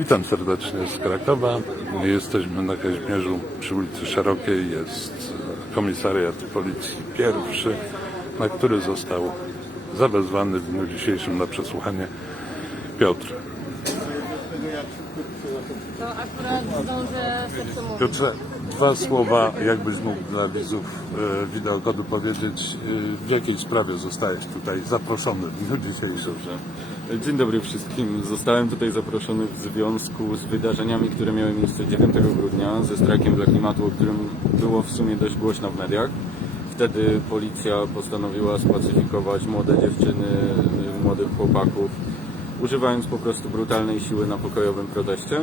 Witam serdecznie z Krakowa. Jesteśmy na Kaźmierzu przy ulicy Szerokiej. Jest komisariat policji pierwszy, na który został zawezwany w dniu dzisiejszym na przesłuchanie Piotr. To akurat zdążę. Piotrze, dwa słowa, jakbyś mógł dla widzów e, wideokodu powiedzieć, e, w jakiej sprawie zostałeś tutaj zaproszony w dniu dzisiejszym. Dzień dobry wszystkim. Zostałem tutaj zaproszony w związku z wydarzeniami, które miały miejsce 9 grudnia ze strajkiem dla klimatu, o którym było w sumie dość głośno w mediach. Wtedy policja postanowiła spacyfikować młode dziewczyny, młodych chłopaków, używając po prostu brutalnej siły na pokojowym proteście.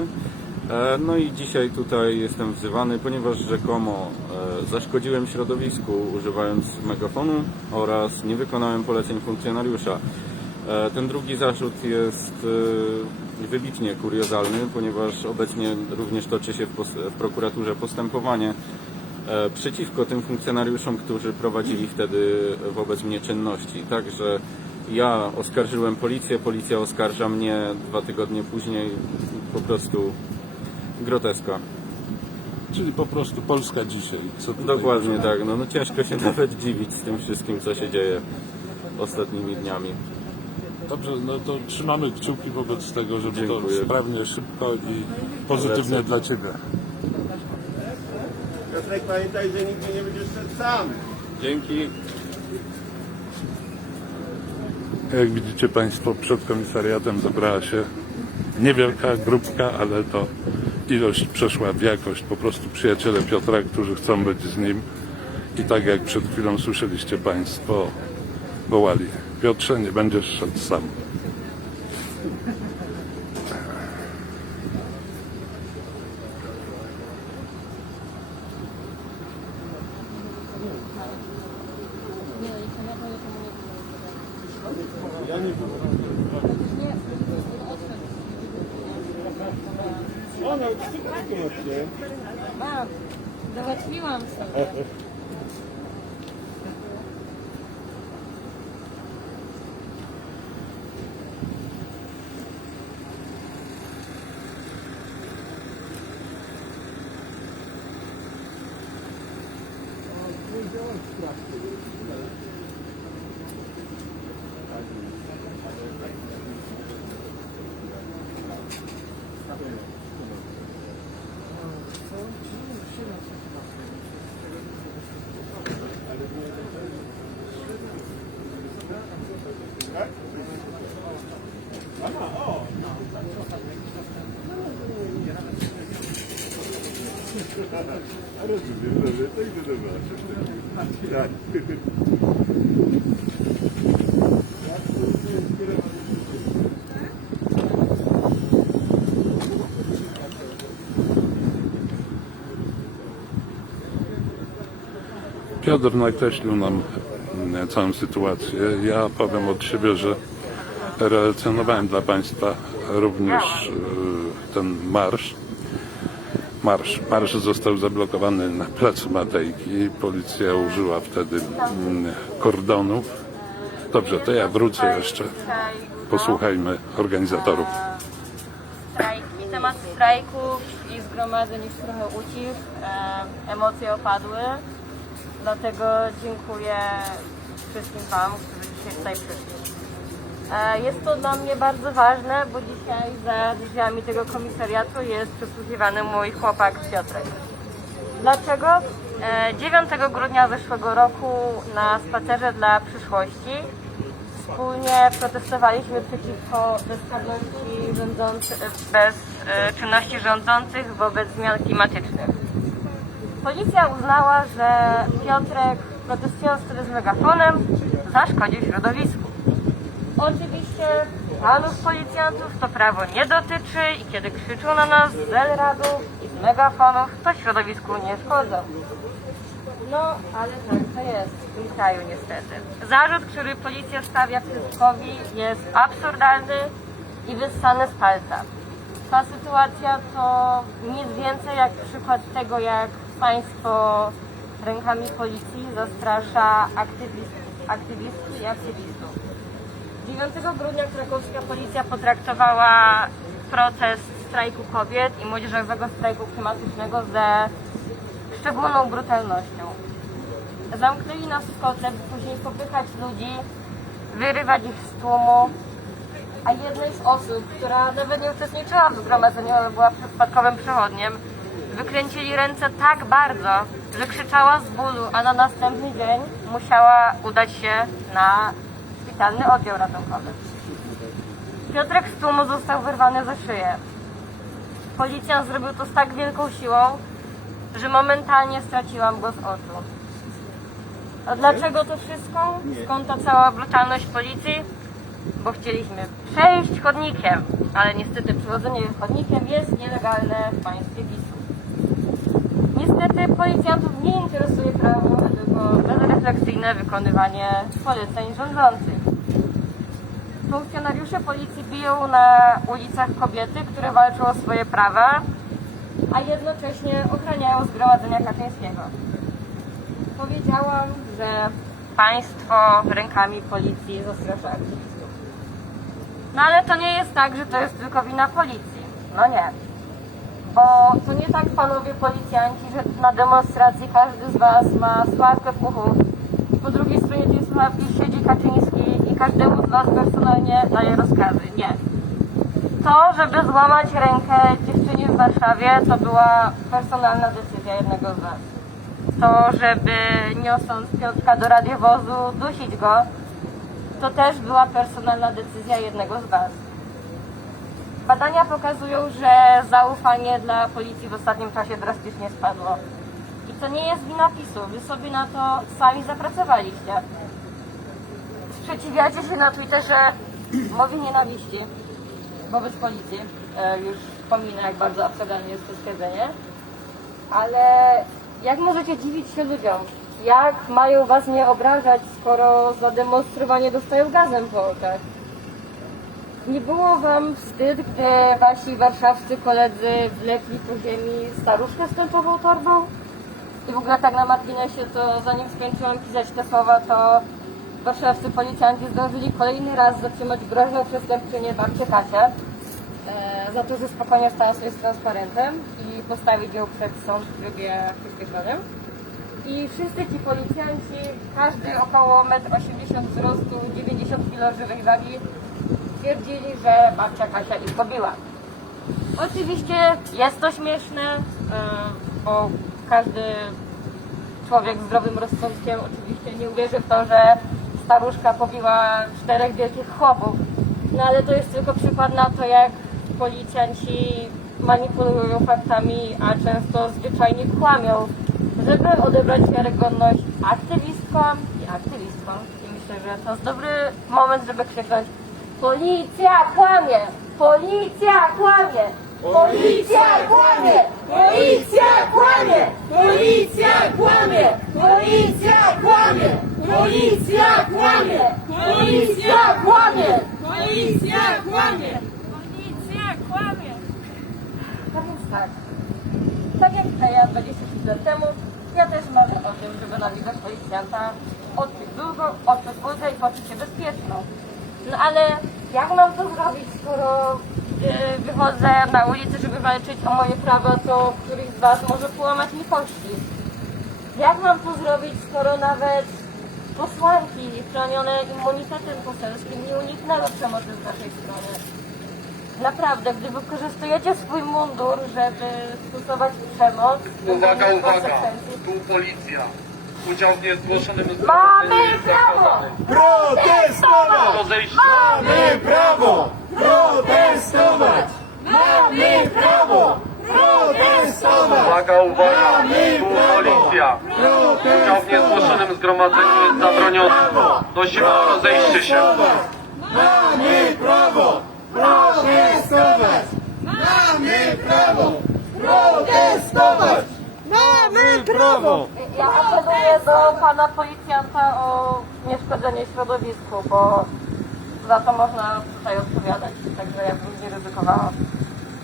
E, No i dzisiaj tutaj jestem wzywany, ponieważ rzekomo e, zaszkodziłem środowisku używając megafonu oraz nie wykonałem poleceń funkcjonariusza. E, Ten drugi zarzut jest wybitnie kuriozalny, ponieważ obecnie również toczy się w, prokuraturze postępowanie przeciwko tym funkcjonariuszom, którzy prowadzili wtedy wobec mnie czynności. Także ja oskarżyłem policję, policja oskarża mnie dwa tygodnie później. Po prostu groteska. Czyli po prostu Polska dzisiaj. Dokładnie tak. No, no ciężko się nawet dziwić z tym wszystkim, co się dzieje ostatnimi dniami. Dobrze, no to trzymamy kciuki wobec tego, żeby to Dziękuję. sprawnie, szybko i pozytywnie Lecę. dla Ciebie. Piotrek, pamiętaj, że nigdzie nie będziesz sam. Dzięki. Jak widzicie Państwo, przed komisariatem zebrała się niewielka grupka, ale to ilość przeszła w jakość. Po prostu przyjaciele Piotra, którzy chcą być z nim. I tak jak przed chwilą słyszeliście Państwo, wołali Piotrze, nie będziesz szedł sam. Ja nie Nie, odszedł. O, no, ty tylko masz, Tak. Piotr nakreślił nam mm, całą sytuację. Ja powiem od siebie, że relacjonowałem dla Państwa również e, ten marsz. Marsz, marsz został zablokowany na placu Matejki. Policja użyła wtedy mm, kordonów. Dobrze, to ja wrócę jeszcze. Posłuchajmy organizatorów. Strajki, temat strajków i zgromadzeń już trochę ucichł, e, emocje opadły, dlatego dziękuję wszystkim Wam, którzy dzisiaj tutaj przyszli. E, Jest to dla mnie bardzo ważne, bo dzisiaj za drzwiami tego komisariatu jest przesłuchiwany mój chłopak Piotrek. Dlaczego? E, 9 grudnia zeszłego roku na spacerze dla przyszłości wspólnie protestowaliśmy przeciwko bezkarności rządzących, bez e, czynności rządzących wobec zmian klimatycznych. Policja uznała, że Piotrek protestując wtedy z megafonem zaszkodził środowisku. Oczywiście panów policjantów to prawo nie dotyczy i kiedy krzyczą na nas z radów i z megafonów, to środowisku nie szkodzą. No, ale tak to jest w tym kraju niestety. Zarzut, który policja stawia Piotrkowi jest absurdalny i wyssany z palca. Ta sytuacja to nic więcej jak przykład tego, jak państwo rękami policji zastrasza aktywistów, aktywistów i aktywistów. 9 grudnia krakowska policja potraktowała protest strajku kobiet i młodzieżowego strajku klimatycznego ze szczególną brutalnością. Zamknęli nas w kotle, by później popychać ludzi, wyrywać ich z tłumu, a jednej z osób, która nawet nie uczestniczyła w zgromadzeniu, ale była przypadkowym przechodniem, wykręcili ręce tak bardzo, że krzyczała z bólu, a na następny dzień musiała udać się na szpitalny oddział ratunkowy. Piotrek z tłumu został wyrwany za szyję. Policjant zrobił to z tak wielką siłą, że momentalnie straciłam go z oczu. A dlaczego to wszystko? Skąd ta cała brutalność policji? Bo chcieliśmy przejść chodnikiem, ale niestety przechodzenie chodnikiem jest nielegalne w państwie PiSu. Niestety policjantów nie interesuje prawo, tylko bezrefleksyjne wykonywanie poleceń rządzących. Funkcjonariusze policji biją na ulicach kobiety, które walczą o swoje prawa, a jednocześnie ochraniają zgromadzenia katyńskiego. Powiedziałam, że państwo rękami policji zastrasza aktywistów. No ale to nie jest tak, że to jest tylko wina policji. No nie. Bo to nie tak, panowie policjanci, że na demonstracji każdy z was ma słuchawkę w uchu. Po drugiej stronie tej słuchawki siedzi Kaczyński i każdemu z was personalnie daje rozkazy. Nie. To, żeby złamać rękę dziewczynie w Warszawie, to była personalna decyzja jednego z was. To, żeby niosąc Piotrka do radiowozu dusić go, to też była personalna decyzja jednego z was. Badania pokazują, że zaufanie dla policji w ostatnim czasie drastycznie spadło. I to nie jest wina PiSu, wy sobie na to sami zapracowaliście. Sprzeciwiacie się na Twitterze mowie nienawiści wobec policji. E, już wspominę, jak bardzo absurdalne jest to stwierdzenie. Ale jak możecie dziwić się ludziom? Jak mają was nie obrażać, skoro za demonstrowanie dostają gazem po oczach? Nie było wam wstyd, gdy wasi warszawscy koledzy wlekli po ziemi staruszkę z tęczową torbą? I w ogóle tak na marginesie, to zanim skończyłam pisać te słowa, to warszawscy policjanci zdążyli kolejny raz zatrzymać groźną przestępczynię babcię Kasię e, za to, że spokojnie stała sobie z transparentem i postawić ją przed sąd w trybie przyspieszonym. I wszyscy ci policjanci, każdy około 1,80 m wzrostu, 90 kg żywej wagi, twierdzili, że babcia Kasia ich pobiła. Oczywiście jest to śmieszne, e, bo każdy człowiek z zdrowym rozsądkiem oczywiście nie uwierzy w to, że staruszka pobiła czterech wielkich chłopów. No ale to jest tylko przykład na to, jak policjanci manipulują faktami, a często zwyczajnie kłamią, żeby odebrać wiarygodność aktywistkom i aktywistkom. I myślę, że to jest dobry moment, żeby krzyknąć Policja kłamie! Policja kłamie! Policja kłamie! Policja kłamie! Policja kłamie! Policja kłamie! Policja kłamie! Policja kłamie! Policja kłamie! Policja kłamie! Tak więc tak. Tak jak ja 26 lat temu, ja też marzę o tym, żeby nawigać policjanta, odczuć długo, odczuć ulgę i poczuć się bezpieczną. No ale jak mam to zrobić, skoro y, wychodzę na ulicę, żeby walczyć o moje prawa, to któryś z Was może połamać mi kości? Jak mam to zrobić, skoro nawet posłanki chronione immunitetem poselskim nie uniknęły przemocy z Waszej strony? Naprawdę, gdy wykorzystujecie swój mundur, żeby stosować przemoc, to Uwaga, będzie uwaga, konsekwencji. tu policja. Udział w niezgłoszonym Mamy zgromadzeniu jest prawo! Protestować! Rozejście. Mamy prawo! Protestować! Mamy prawo! Protestować! Uwaga, uwaga, tu policja. Udział w niezgłoszonym zgromadzeniu jest zabroniony. Prosimy o rozejście się. Mamy prawo! Protestować! Mamy prawo! Protestować! Mamy prawo! Ja apeluję do pana policjanta o nieszkodzenie środowisku, bo za to można tutaj odpowiadać, także ja bym nie ryzykowała.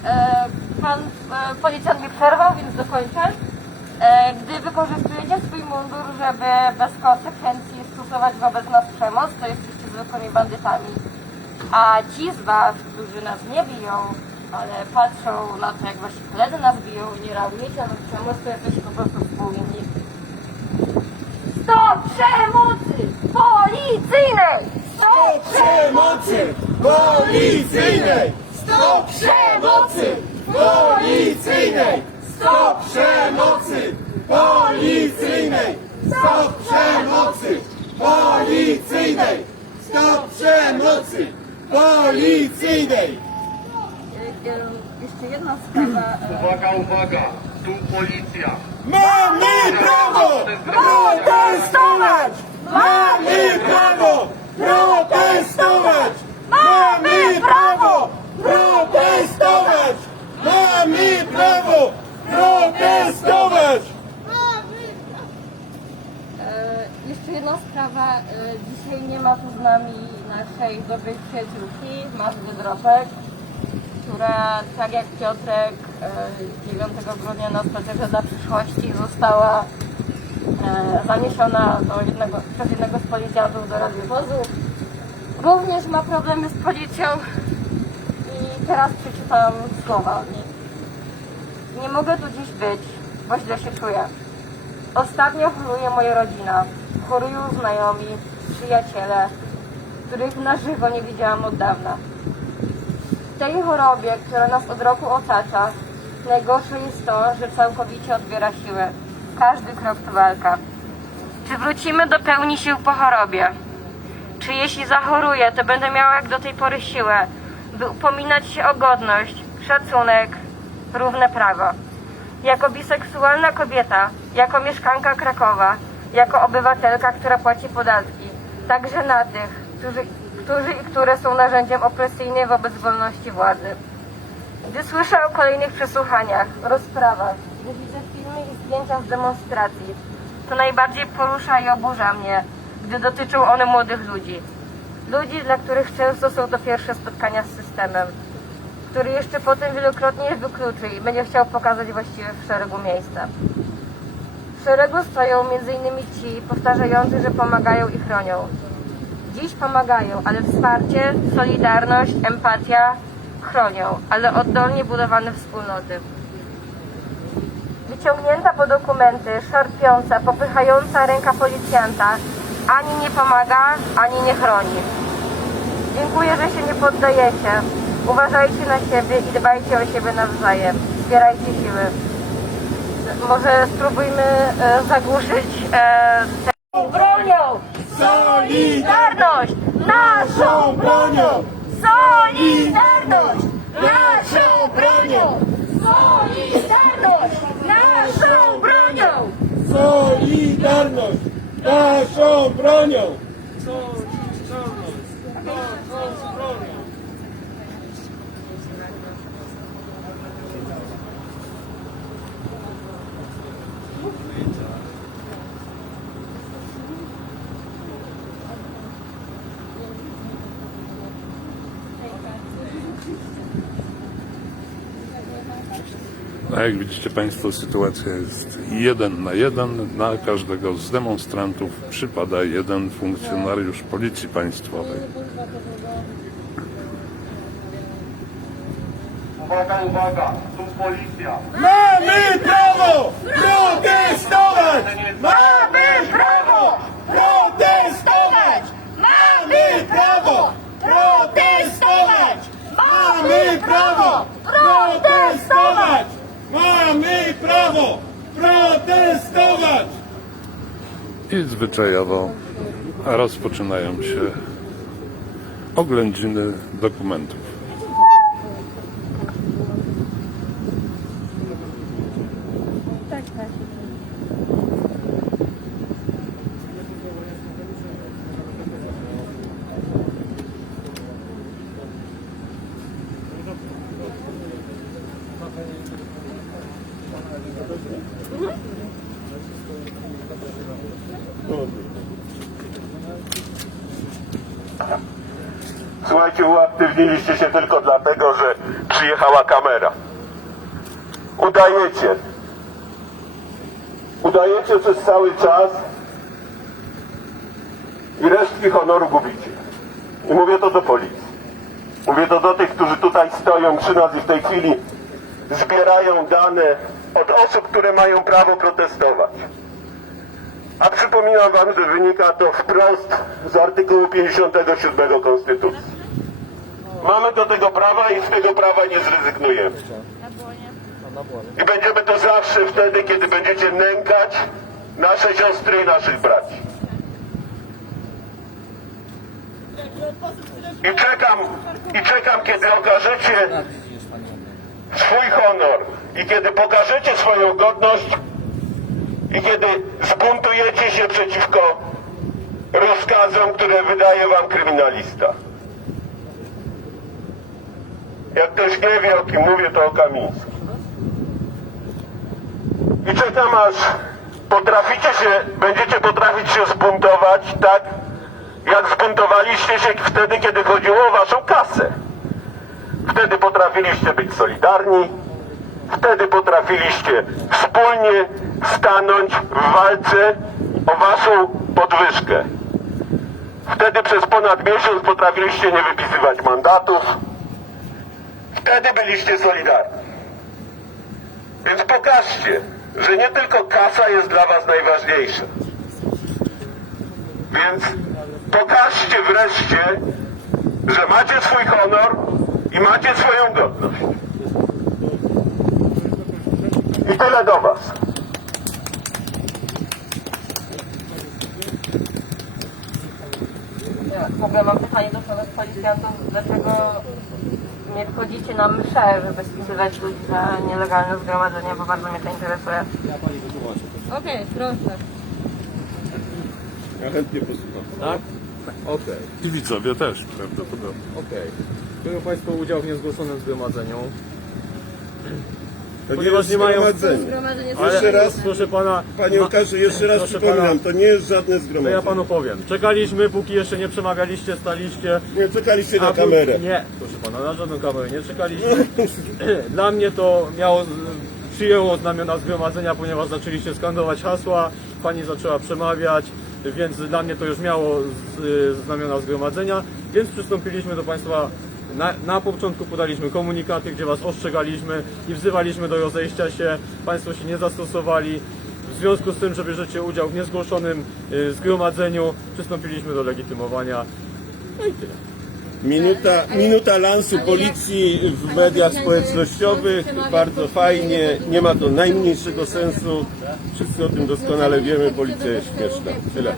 E, Pan e, policjant mi przerwał, więc dokończę. E, Gdy wykorzystujecie swój mundur, żeby bez konsekwencji stosować wobec nas przemoc, to jesteście zwykłymi bandytami. A ci z was, którzy nas nie biją, ale patrzą na to, jak wasi koledzy nas biją, nie reagujecie na przemoc, to jesteście po prostu współwinni. Stop przemocy policyjnej! Stop przemocy policyjnej! Stop przemocy policyjnej! Stop przemocy policyjnej! Stop przemocy policyjnej! Stop przemocy policyjnej! Jeszcze jedna sprawa. Uwaga, uwaga, tu policja. Mamy prawo protestować! Mamy prawo protestować! Mamy prawo protestować! Mamy prawo protestować! E, jeszcze jedna sprawa. E, dzisiaj nie ma tu z nami naszej dobrej przyjaciółki, Magdy Droczek, która tak jak Piotrek 9 grudnia na spacerze dla przyszłości została e, zaniesiona do jednego, przez jednego z policjantów do radiowozu. Również ma problemy z policją i teraz przeczytam słowa. Nie mogę tu dziś być, bo źle się czuję. Ostatnio choruje moja rodzina. Chorują znajomi, przyjaciele, których na żywo nie widziałam od dawna. W tej chorobie, która nas od roku otacza, najgorsze jest to, że całkowicie odbiera siłę. Każdy krok to walka. Czy wrócimy do pełni sił po chorobie? Czy jeśli zachoruję, to będę miała jak do tej pory siłę, by upominać się o godność, szacunek, równe prawo? Jako biseksualna kobieta, jako mieszkanka Krakowa, jako obywatelka, która płaci podatki, także na tych, którzy, którzy i które są narzędziem opresyjnej wobec wolności władzy. Gdy słyszę o kolejnych przesłuchaniach, rozprawach, gdy widzę filmy i zdjęcia z demonstracji, to najbardziej porusza i oburza mnie, gdy dotyczą one młodych ludzi. Ludzi, dla których często są to pierwsze spotkania z systemem, który jeszcze potem wielokrotnie je wykluczy i będzie chciał pokazać właściwie w szeregu miejsca. W szeregu stoją m.in. ci powtarzający, że pomagają i chronią. Dziś pomagają, ale wsparcie, solidarność, empatia chronią, ale oddolnie budowane wspólnoty. Wyciągnięta po dokumenty, szarpiąca, popychająca ręka policjanta ani nie pomaga, ani nie chroni. Dziękuję, że się nie poddajecie. Uważajcie na siebie i dbajcie o siebie nawzajem. Zbierajcie siły. Może spróbujmy e, zagłuszyć e, tę bronią! Solidarność! Naszą bronią! Solidarność! Naszą bronią! Solidarność! Naszą bronią! Solidarność naszą bronią! A jak widzicie Państwo, sytuacja jest jeden na jeden. Na każdego z demonstrantów przypada jeden funkcjonariusz Policji Państwowej. Uwaga, uwaga, tu policja. Mamy prawo protestować! Mamy prawo protestować! Mamy prawo protestować! Mamy prawo protestować! Mamy prawo protestować! I zwyczajowo rozpoczynają się oględziny dokumentów. Słuchajcie, uaktywniliście się tylko dlatego, że przyjechała kamera. Udajecie. Udajecie przez cały czas i resztki honoru gubicie. I mówię to do policji. Mówię to do tych, którzy tutaj stoją przy nas i w tej chwili zbierają dane od osób, które mają prawo protestować. A przypominam wam, że wynika to wprost z artykułu 57 Konstytucji. Mamy do tego prawa i z tego prawa nie zrezygnujemy. I będziemy to zawsze wtedy, kiedy będziecie nękać nasze siostry i naszych braci. I czekam, i czekam, kiedy okażecie swój honor i kiedy pokażecie swoją godność i kiedy zbuntujecie się przeciwko rozkazom, które wydaje wam kryminalista. Jak ktoś nie wie, o kim mówię, to o Kamińskim. I czekam aż potraficie się, będziecie potrafić się zbuntować tak, jak zbuntowaliście się wtedy, kiedy chodziło o waszą kasę. Wtedy potrafiliście być solidarni, wtedy potrafiliście wspólnie stanąć w walce o waszą podwyżkę. Wtedy przez ponad miesiąc potrafiliście nie wypisywać mandatów. Wtedy byliście solidarni. Więc pokażcie, że nie tylko kasa jest dla was najważniejsza. Więc pokażcie wreszcie, że macie swój honor i macie swoją godność. I tyle do was. W ogóle mam pytanie do panów policjantów, dlaczego nie wchodzicie na mszę, żeby spisywać ludzi za nielegalne zgromadzenie, bo bardzo mnie to interesuje. Okej, proszę. Ja chętnie posłucham. Tak? Okej, I widzowie też prawdopodobnie. okej. Biorą Państwo udział w niezgłoszonym zgromadzeniu. To nie Ponieważ jest nie mają- zgromadzenie. Ale Jeszcze raz, proszę Pana, Panie ma- Łukaszu, jeszcze raz Proszę przypominam, pana. to nie jest żadne to ja zgromadzenie. Panu powiem. Czekaliśmy, póki jeszcze nie przemawialiście, staliście. Nie czekaliście na A, kamerę. Nie, proszę pana, na żadną kamerę nie czekaliśmy. Dla mnie to miało, przyjęło znamiona zgromadzenia, ponieważ zaczęliście skandować hasła, pani zaczęła przemawiać, więc dla mnie to już miało z, znamiona zgromadzenia, więc przystąpiliśmy do państwa. Na, na początku podaliśmy komunikaty, gdzie was ostrzegaliśmy i wzywaliśmy do rozejścia się. Państwo się nie zastosowali. W związku z tym, że bierzecie udział w niezgłoszonym y, zgromadzeniu, przystąpiliśmy do legitymowania. No i tyle. Minuta, minuta lansu policji w mediach społecznościowych, bardzo fajnie, nie ma to najmniejszego sensu. Wszyscy o tym doskonale wiemy, policja jest śmieszna. Tyle.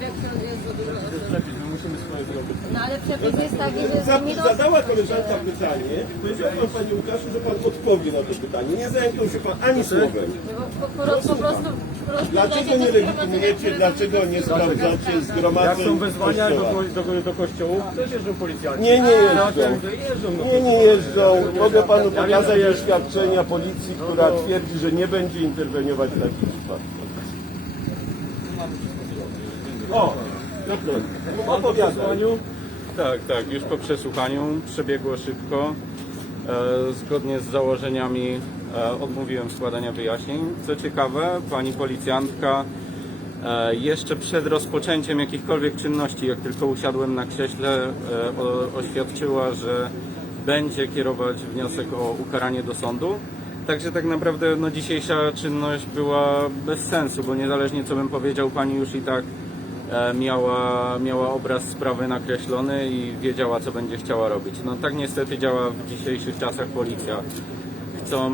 No ale przepis jest taki, że Za- minut... Zadała koleżanka pytanie, powiedział pan Panie Łukaszu, że Pan odpowie na to pytanie. Nie zająknął się Pan ani słowem. Po, po, po, po prostu... Dlaczego nie legitymujecie, dlaczego nie sprawdzacie Jak zgromadzeń są wezwania do, kościoła? do, do kościołów, też jeżdżą policjanci. Nie, nie jeżdżą. Zatem jeżdżą. No. Nie, nie jeżdżą. Mogę Panu wiem, pokazać że jeżdżą. doświadczenia policji, która twierdzi, że nie będzie interweniować w takich przypadkach. O, opowiadaj. Przesłuchaniu? Tak, tak, już po przesłuchaniu przebiegło szybko. E, zgodnie z założeniami e, odmówiłem składania wyjaśnień. Co ciekawe, pani policjantka e, jeszcze przed rozpoczęciem jakichkolwiek czynności, jak tylko usiadłem na krześle, oświadczyła, że będzie kierować wniosek o ukaranie do sądu. Także tak naprawdę no, dzisiejsza czynność była bez sensu, bo niezależnie co bym powiedział, pani już i tak miała, miała obraz sprawy nakreślony i wiedziała, co będzie chciała robić. No tak niestety działa w dzisiejszych czasach policja. Chcą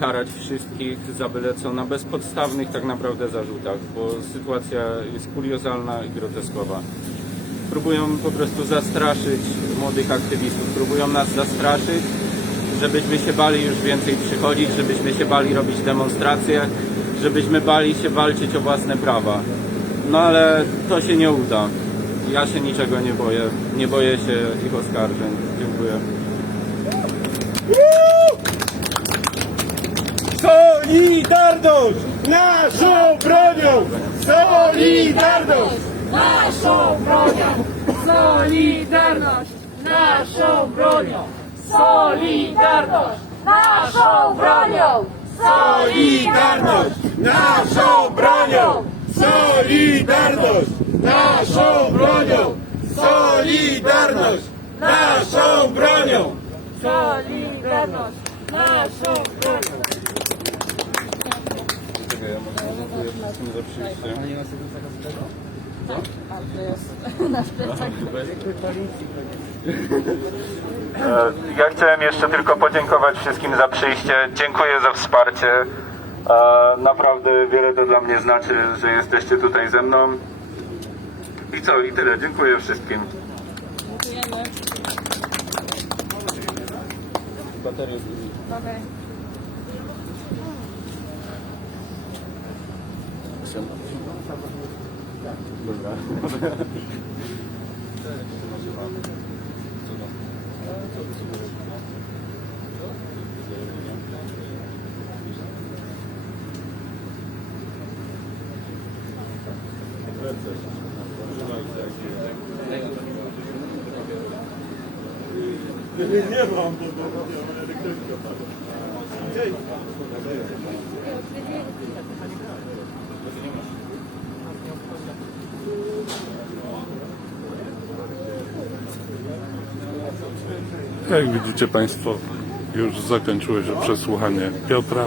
karać wszystkich za byle co na bezpodstawnych tak naprawdę zarzutach, bo sytuacja jest kuriozalna i groteskowa. Próbują po prostu zastraszyć młodych aktywistów, próbują nas zastraszyć, żebyśmy się bali już więcej przychodzić, żebyśmy się bali robić demonstracje, żebyśmy bali się walczyć o własne prawa. No ale to się nie uda. Ja się niczego nie boję. Nie boję się ich oskarżeń. Dziękuję. Solidarność naszą bronią! Solidarność! Naszą bronią! Solidarność! Naszą bronią! Solidarność! Naszą bronią! Solidarność naszą bronią! Solidarność naszą bronią! Solidarność naszą bronią! Solidarność naszą bronią! Czekaj, ja może dziękuję wszystkim za przyjście. E, Ja chciałem jeszcze tylko podziękować wszystkim za przyjście. Dziękuję za wsparcie. Naprawdę wiele to dla mnie znaczy, że jesteście tutaj ze mną. I co, i tyle. Dziękuję wszystkim. Baterie Okej. Dobra. Nie mam. Jak widzicie Państwo, już zakończyło się przesłuchanie Piotra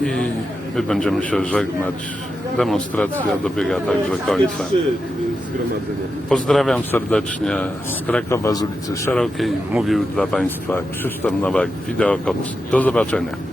i my będziemy się żegnać. Demonstracja dobiega także końca. Zgromadzenia. Pozdrawiam serdecznie z Krakowa z ulicy Szerokiej. Mówił dla Państwa Krzysztof Nowak, Wideokons. Do zobaczenia.